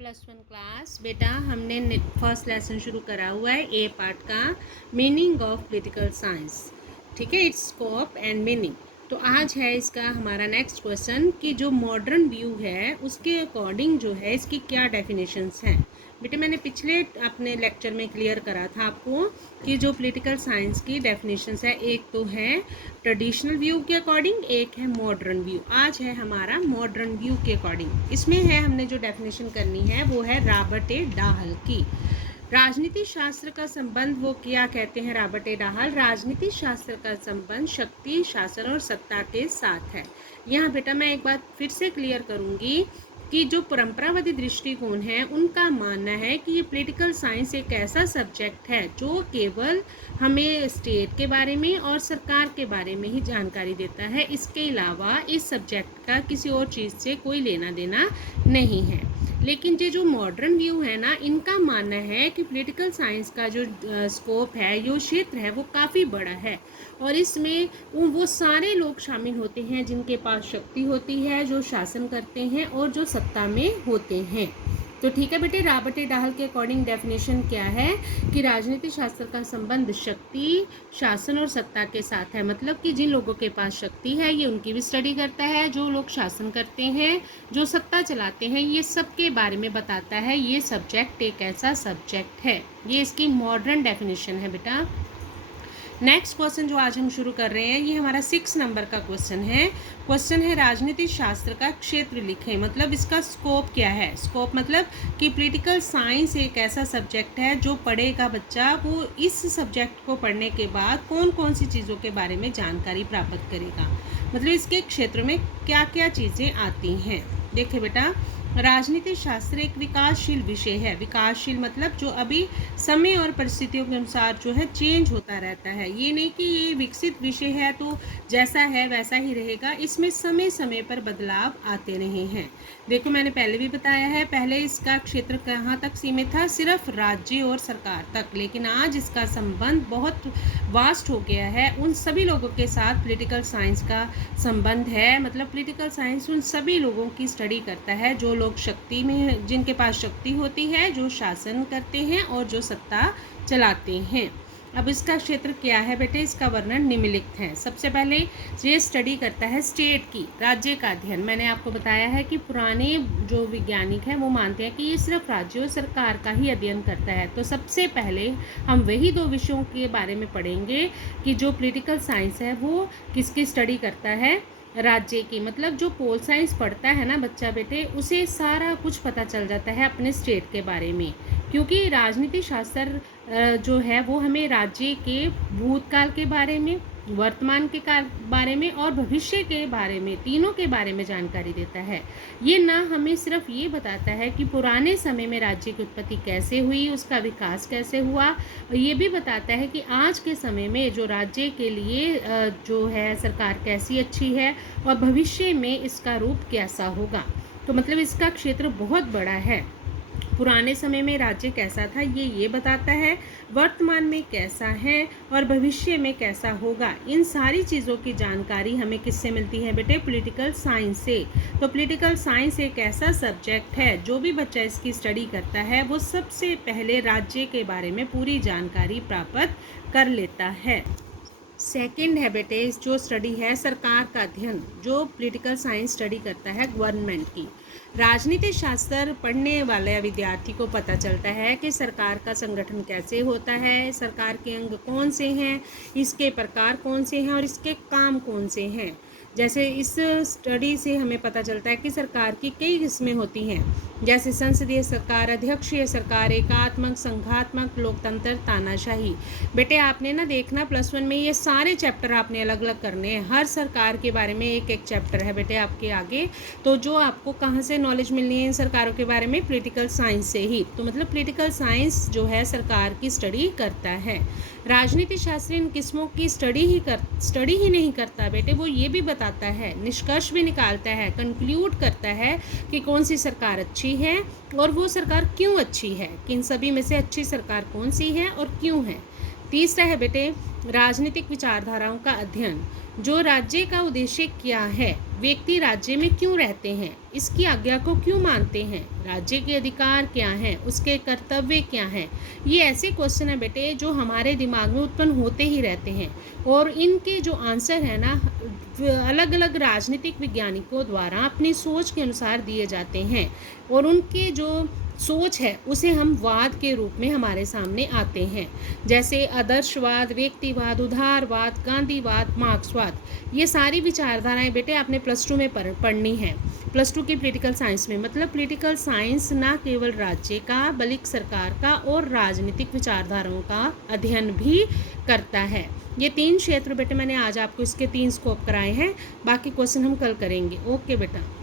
+1 class बेटा हमने first lesson शुरू करा हुआ है ए पार्ट का मीनिंग ऑफ पॉलिटिकल साइंस। ठीक है, इट्स स्कोप एंड मीनिंग। तो आज है इसका हमारा नेक्स्ट क्वेश्चन कि जो मॉडर्न व्यू है उसके अकॉर्डिंग जो है इसकी क्या डेफिनेशंस हैं। बेटे मैंने पिछले अपने लेक्चर में क्लियर करा था आपको कि जो पॉलिटिकल साइंस की डेफिनेशंस है, एक तो है ट्रेडिशनल व्यू के अकॉर्डिंग, एक है मॉडर्न व्यू। आज है हमारा मॉडर्न व्यू के अकॉर्डिंग। इसमें है हमने जो डेफिनेशन करनी है वो है रॉबर्ट ए डाहल की। राजनीति शास्त्र का संबंध वो क्या कहते हैं रॉबर्ट ए डाहल, राजनीति शास्त्र का संबंध शक्ति, शासन और सत्ता के साथ है। यहाँ बेटा मैं एक बात फिर से क्लियर करूँगी कि जो परंपरावादी दृष्टिकोण है उनका मानना है कि ये पॉलिटिकल साइंस एक ऐसा सब्जेक्ट है जो केवल हमें स्टेट के बारे में और सरकार के बारे में ही जानकारी देता है। इसके अलावा इस सब्जेक्ट का किसी और चीज़ से कोई लेना देना नहीं है। लेकिन ये जो मॉडर्न व्यू है ना, इनका मानना है कि पॉलिटिकल साइंस का जो स्कोप है, जो क्षेत्र है, वो काफ़ी बड़ा है और इसमें वो सारे लोग शामिल होते हैं जिनके पास शक्ति होती है, जो शासन करते हैं और जो सत्ता में होते हैं। तो ठीक है बेटे, रॉबर्ट ए डाहल के अकॉर्डिंग डेफिनेशन क्या है कि राजनीति शास्त्र का संबंध शक्ति, शासन और सत्ता के साथ है। मतलब कि जिन लोगों के पास शक्ति है ये उनकी भी स्टडी करता है, जो लोग शासन करते हैं, जो सत्ता चलाते हैं, ये सब के बारे में बताता है। ये सब्जेक्ट एक ऐसा सब्जेक्ट है। ये इसकी मॉडर्न डेफिनेशन है बेटा। नेक्स्ट क्वेश्चन जो आज हम शुरू कर रहे हैं ये हमारा 6 नंबर का क्वेश्चन है। क्वेश्चन है राजनीति शास्त्र का क्षेत्र लिखें। मतलब इसका स्कोप क्या है। स्कोप मतलब कि पॉलिटिकल साइंस एक ऐसा सब्जेक्ट है जो पढ़ेगा बच्चा, वो इस सब्जेक्ट को पढ़ने के बाद कौन कौन सी चीज़ों के बारे में जानकारी प्राप्त करेगा। मतलब इसके क्षेत्र में क्या क्या चीज़ें आती हैं। देखिए बेटा, राजनीति शास्त्र एक विकासशील विषय है। विकासशील मतलब जो अभी समय और परिस्थितियों के अनुसार जो है चेंज होता रहता है। ये नहीं कि ये विकसित विषय है तो जैसा है वैसा ही रहेगा। इसमें समय समय पर बदलाव आते रहे हैं। देखो मैंने पहले भी बताया है, पहले इसका क्षेत्र कहाँ तक सीमित था, सिर्फ राज्य और सरकार तक। लेकिन आज इसका संबंध बहुत वास्ट हो गया है। उन सभी लोगों के साथ पॉलिटिकल साइंस का संबंध है। मतलब पॉलिटिकल साइंस उन सभी लोगों की स्टडी करता है जो लोग शक्ति में, जिनके पास शक्ति होती है, जो शासन करते हैं और जो सत्ता चलाते हैं। अब इसका क्षेत्र क्या है बेटे, इसका वर्णन निम्नलिखित है। सबसे पहले ये स्टडी करता है स्टेट की, राज्य का अध्ययन। मैंने आपको बताया है कि पुराने जो वैज्ञानिक हैं वो मानते हैं कि ये सिर्फ राज्य और सरकार का ही अध्ययन करता है। तो सबसे पहले हम वही 2 विषयों के बारे में पढ़ेंगे कि जो पॉलिटिकल साइंस है वो किसकी स्टडी करता है, राज्य की। मतलब जो पोल साइंस पढ़ता है ना बच्चा बेटे, उसे सारा कुछ पता चल जाता है अपने स्टेट के बारे में। क्योंकि राजनीति शास्त्र जो है वो हमें राज्य के भूतकाल के बारे में, वर्तमान के बारे में और भविष्य के बारे में, तीनों के बारे में जानकारी देता है। ये ना हमें सिर्फ ये बताता है कि पुराने समय में राज्य की उत्पत्ति कैसे हुई, उसका विकास कैसे हुआ, और ये भी बताता है कि आज के समय में जो राज्य के लिए जो है सरकार कैसी अच्छी है और भविष्य में इसका रूप कैसा होगा। तो मतलब इसका क्षेत्र बहुत बड़ा है। पुराने समय में राज्य कैसा था ये बताता है, वर्तमान में कैसा है और भविष्य में कैसा होगा। इन सारी चीज़ों की जानकारी हमें किससे मिलती है बेटे, पॉलिटिकल साइंस से। तो पॉलिटिकल साइंस एक ऐसा सब्जेक्ट है जो भी बच्चा इसकी स्टडी करता है वो सबसे पहले राज्य के बारे में पूरी जानकारी प्राप्त कर लेता है। सेकंड है बेटे जो स्टडी है सरकार का अध्ययन। जो पॉलिटिकल साइंस स्टडी करता है गवर्नमेंट की। राजनीति शास्त्र पढ़ने वाले विद्यार्थी को पता चलता है कि सरकार का संगठन कैसे होता है, सरकार के अंग कौन से हैं, इसके प्रकार कौन से हैं और इसके काम कौन से हैं। जैसे इस स्टडी से हमें पता चलता है कि सरकार की कई किस्में होती हैं, जैसे संसदीय सरकार, अध्यक्षीय सरकार, एकात्मक, संघात्मक, लोकतंत्र, तानाशाही। बेटे आपने ना देखना +1 में ये सारे चैप्टर आपने अलग अलग करने हैं। हर सरकार के बारे में एक एक चैप्टर है बेटे आपके आगे। तो जो आपको कहाँ से नॉलेज मिलनी है इन सरकारों के बारे में, पॉलिटिकल साइंस से ही। तो मतलब पॉलिटिकल साइंस जो है सरकार की स्टडी करता है। राजनीति शास्त्र इन किस्मों की स्टडी ही नहीं करता बेटे, वो ये भी बताता है, निष्कर्ष भी निकालता है, कंक्लूड करता है कि कौन सी सरकार अच्छी है और वो सरकार क्यों अच्छी है, कि इन सभी में से अच्छी सरकार कौन सी है और क्यों है। तीसरा है बेटे राजनीतिक विचारधाराओं का अध्ययन। जो राज्य का उद्देश्य क्या है, व्यक्ति राज्य में क्यों रहते हैं, इसकी आज्ञा को क्यों मानते हैं, राज्य के अधिकार क्या हैं, उसके कर्तव्य क्या हैं। ये ऐसे क्वेश्चन है बेटे जो हमारे दिमाग में उत्पन्न होते ही रहते हैं और इनके जो आंसर है ना अलग अलग राजनीतिक वैज्ञानिकों द्वारा अपनी सोच के अनुसार दिए जाते हैं और उनके जो सोच है उसे हम वाद के रूप में हमारे सामने आते हैं, जैसे आदर्शवाद, व्यक्तिवाद, उदारवाद, गांधीवाद, मार्क्सवाद। ये सारी विचारधाराएं बेटे आपने +2 में पढ़नी है, +2 की पॉलिटिकल साइंस में। मतलब पॉलिटिकल साइंस ना केवल राज्य का बल्कि सरकार का और राजनीतिक विचारधाराओं का अध्ययन भी करता है। ये 3 क्षेत्र बेटे मैंने आज आपको इसके 3 स्कोप कराए हैं, बाकी क्वेश्चन हम कल करेंगे। ओके बेटा।